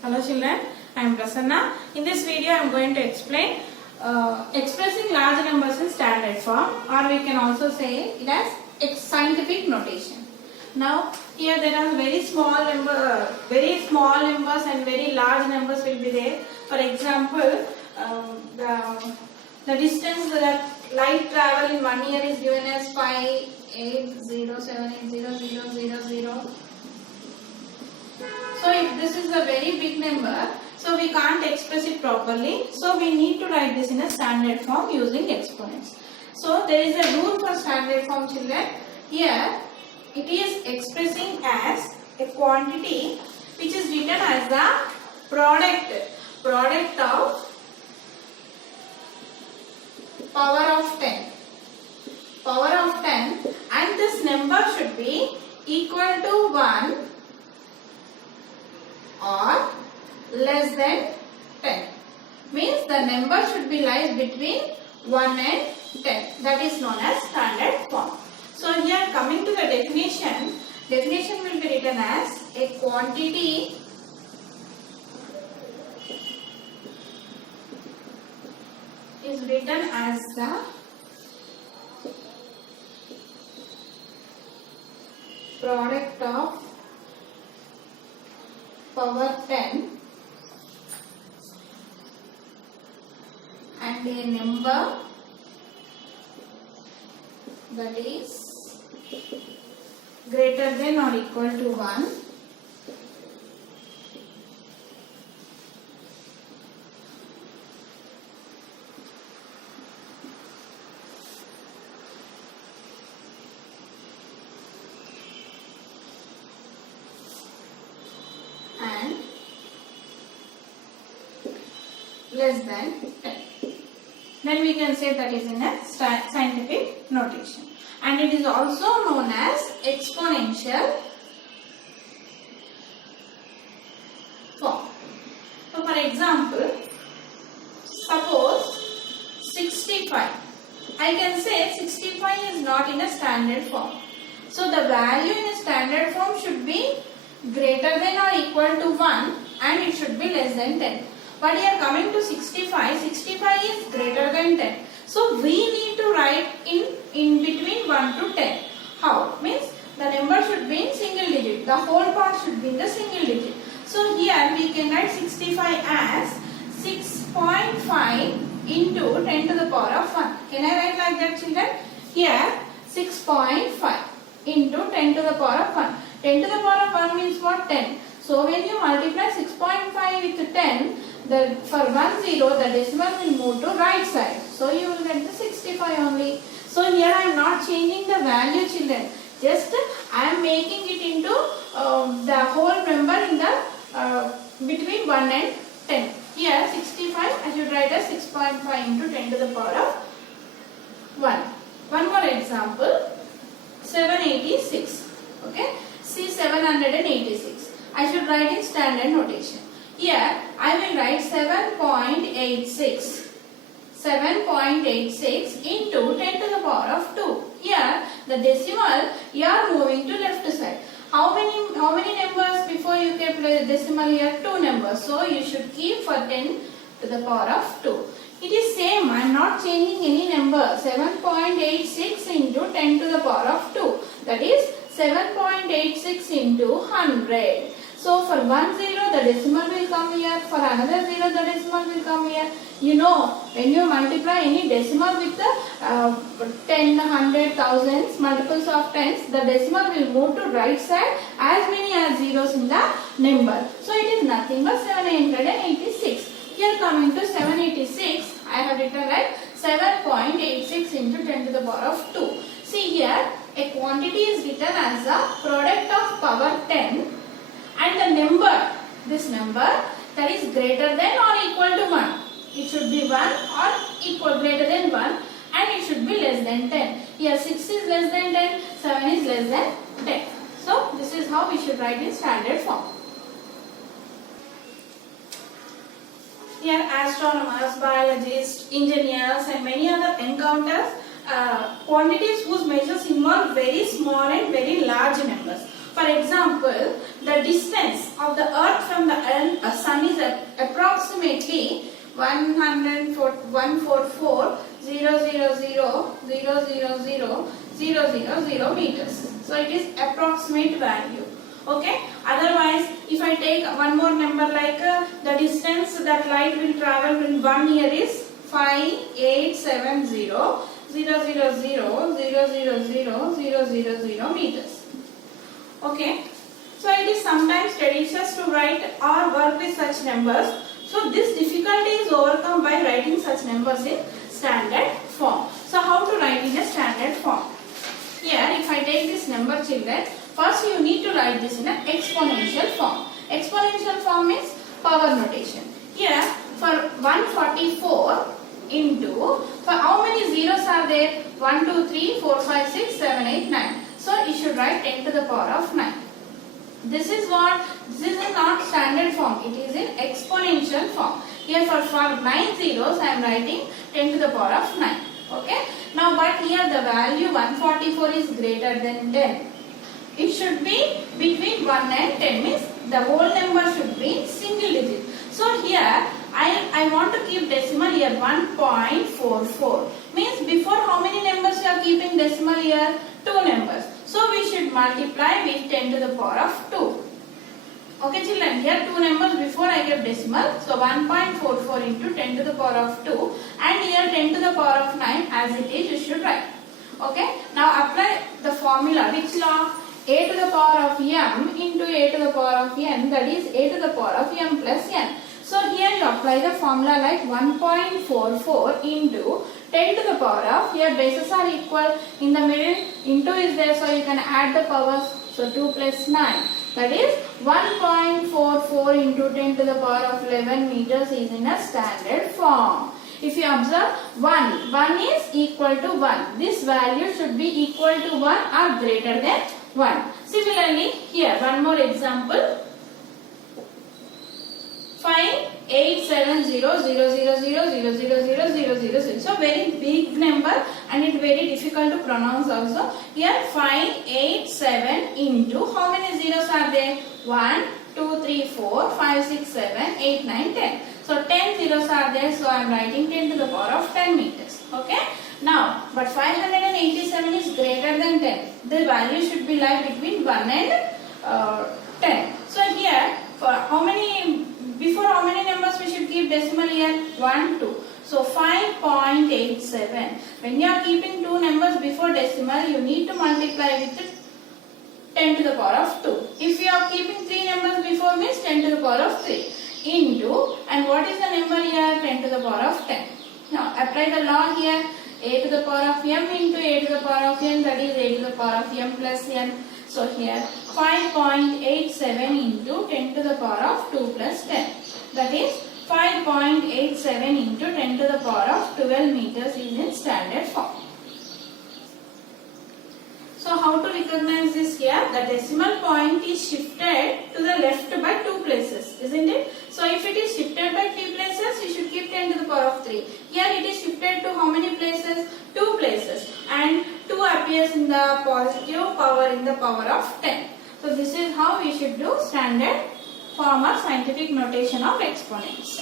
Hello children, I am Prasanna. In this video I am going to explain expressing large numbers in standard form, or we can also say it as scientific notation. Now here there are very small numbers and very large numbers will be there. For example, the distance that light travel in 1 year is given as 580780000. So if this is a very big number, so we can't express it properly. So we need to write this in a standard form using exponents. So there is a rule for standard form, children. Here it is expressing as a quantity which is written as the product of power of 10. Power of 10, and this number should be equal to 1 or less than 10. Means the number should be lies between 1 and 10. That is known as standard form. So here coming to the definition will be written as a quantity is written as the product of power 10 and a number that is greater than or equal to 1 and less than 10. Then we can say that is in a scientific notation, and it is also known as exponential form. So for example, suppose 65. I can say 65 is not in a standard form. So the value in a standard form should be greater than or equal to 1 and it should be less than 10. But here coming to 65 is greater than 10. So we need to write in between 1 to 10. How? Means the number should be in single digit. The whole part should be in the single digit. So here we can write 65 as 6.5 into 10 to the power of 1. Can I write like that, children? Here 6.5 into 10 to the power of 1. 10 to the power of 1 means what? 10. So when you multiply 6.5 with 10, for 1 0 the decimal will move to right side. So you will get the 65 only. So here I am not changing the value, children. Just I am making it into the whole number in the between 1 and 10. Here 65 I should write as 6.5 into 10 to the power of 1. One more example, 786. Okay. See 786. I should write in standard notation. Here I will write 7.86. 7.86 into 10 to the power of 2. Here the decimal you are moving to left side. How many numbers before you kept the decimal here? 2 numbers. So you should keep for 10 to the power of 2. It is same. I am not changing any number. 7.86 into 10 to the power of 2. That is 7.86 into 100. So for 1 0 the decimal will come here, for another 0 the decimal will come here. You know, when you multiply any decimal with the 10, 100, thousands, multiples of tens, the decimal will move to right side as many as zeros in the number. So it is nothing but 786. Here coming to 786, I have written like 7.86 into 10 to the power of 2. See here, a quantity is written as the product of power 10 and the number, this number that is greater than or equal to 1. It should be 1 or equal greater than 1 and it should be less than 10. Here 6 is less than 10, 7 is less than 10. So this is how we should write in standard form. Here astronomers, biologists, engineers and many other encounters quantities whose measures involve very small and very large numbers. For example, the distance of the earth from the sun is approximately 144,000,000,000 meters. So it is approximate value. Okay. Otherwise, if I take one more number like the distance that light will travel in 1 year is 5,870,000,000,000 meters. Okay. So it is sometimes tedious to write or work with such numbers. So this difficulty is overcome by writing such numbers in standard form. So how to write in a standard form? Here, if I take this number, children, first you need to write this in an exponential form. Exponential form is power notation. Here, for 144 into, for how many zeros are there? 1, 2, 3, 4, 5, 6, 7, 8, 9. So you should write 10 to the power of 9. This is not standard form. It is in exponential form. Here for 9 zeros, I am writing 10 to the power of 9. Okay. Now, but here the value 144 is greater than 10. It should be between 1 and 10, means the whole number should be single digit. So here I want to keep decimal here 1.44. Means before how many numbers you are keeping decimal here? 2 numbers. So we should multiply with 10 to the power of 2. Okay children, here 2 numbers before I kept decimal. So 1.44 into 10 to the power of 2, and here 10 to the power of 9 as it is you should write. Okay. Now apply the formula. Which law? A to the power of m into a to the power of n, that is a to the power of m plus n. So here you apply the formula like 1.44 into 10 to the power of, here bases are equal, in the middle into is there, so you can add the powers. So 2 plus 9, that is 1.44 into 10 to the power of 11 meters is in a standard form. If you observe 1 is equal to 1. This value should be equal to 1 or greater than 1. Similarly, here one more example. 5,870,000,000,000,000. So very big number and it very difficult to pronounce also. Here 587 into, how many zeros are there? 1, 2, 3, 4, 5, 6, 7, 8, 9, 10. So 10 zeros are there. So I am writing 10 to the power of 10 meters. Okay. Now, but 587 is greater than 10. The value should be like between 1 and 10. So here, for how many, before how many numbers we should keep decimal here? 1, 2. So 5.87. When you are keeping 2 numbers before decimal, you need to multiply with 10 to the power of 2. If you are keeping 3 numbers before, means 10 to the power of 3. Into, and what is the number here? 10 to the power of 10. Now apply the law here. A to the power of m into a to the power of n, that is a to the power of m plus n. So here 5.87 into 10 to the power of 2 plus 10. That is 5.87 into 10 to the power of 12 meters is in standard form. So how to recognize this here? The decimal point is shifted to the left by 2 places, isn't it? So if it is shifted by 3 places, you should keep 10 to the power of 3. Here it is shifted to how many places? 2 places. And 2 appears in the positive power in the power of 10. So this is how we should do standard form or scientific notation of exponents.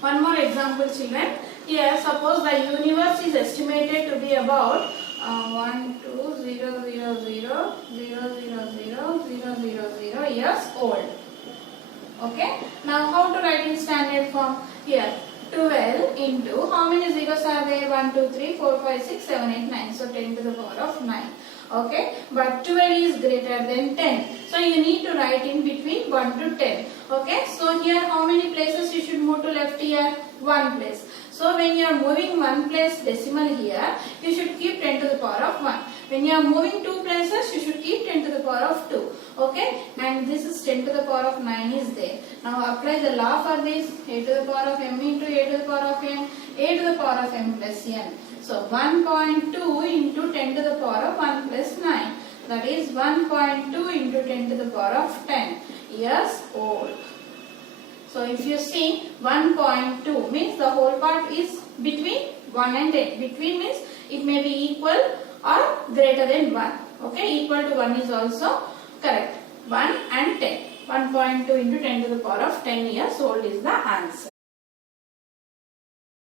One more example children. Here suppose the universe is estimated to be about 1,2,0,0,0,0,0,0,0,0,0,0,0,0 years old. Okay. Now how to write in standard form? Here 12 into, how many zeros are there? 1, 2, 3, 4, 5, 6, 7, 8, 9. So 10 to the power of 9. Okay. But 12 is greater than 10. So you need to write in between 1 to 10. Okay. So here how many places you should move to left here? 1 place. So when you are moving 1 place decimal here, you should keep 10 to the power of 1. When you are moving 2 places, you should keep 10 to the power of 2. Okay. And this is 10 to the power of 9 is there. Now apply the law for this. A to the power of m into a to the power of n. A to the power of m plus n. So 1.2 into 10 to the power of 1 plus 9. That is 1.2 into 10 to the power of 10 years old. So if you see 1.2 means the whole part is between 1 and 10. Between means it may be equal or greater than 1. Okay, equal to 1 is also correct. 1 and 10. 1.2 into 10 to the power of 10 years old is the answer.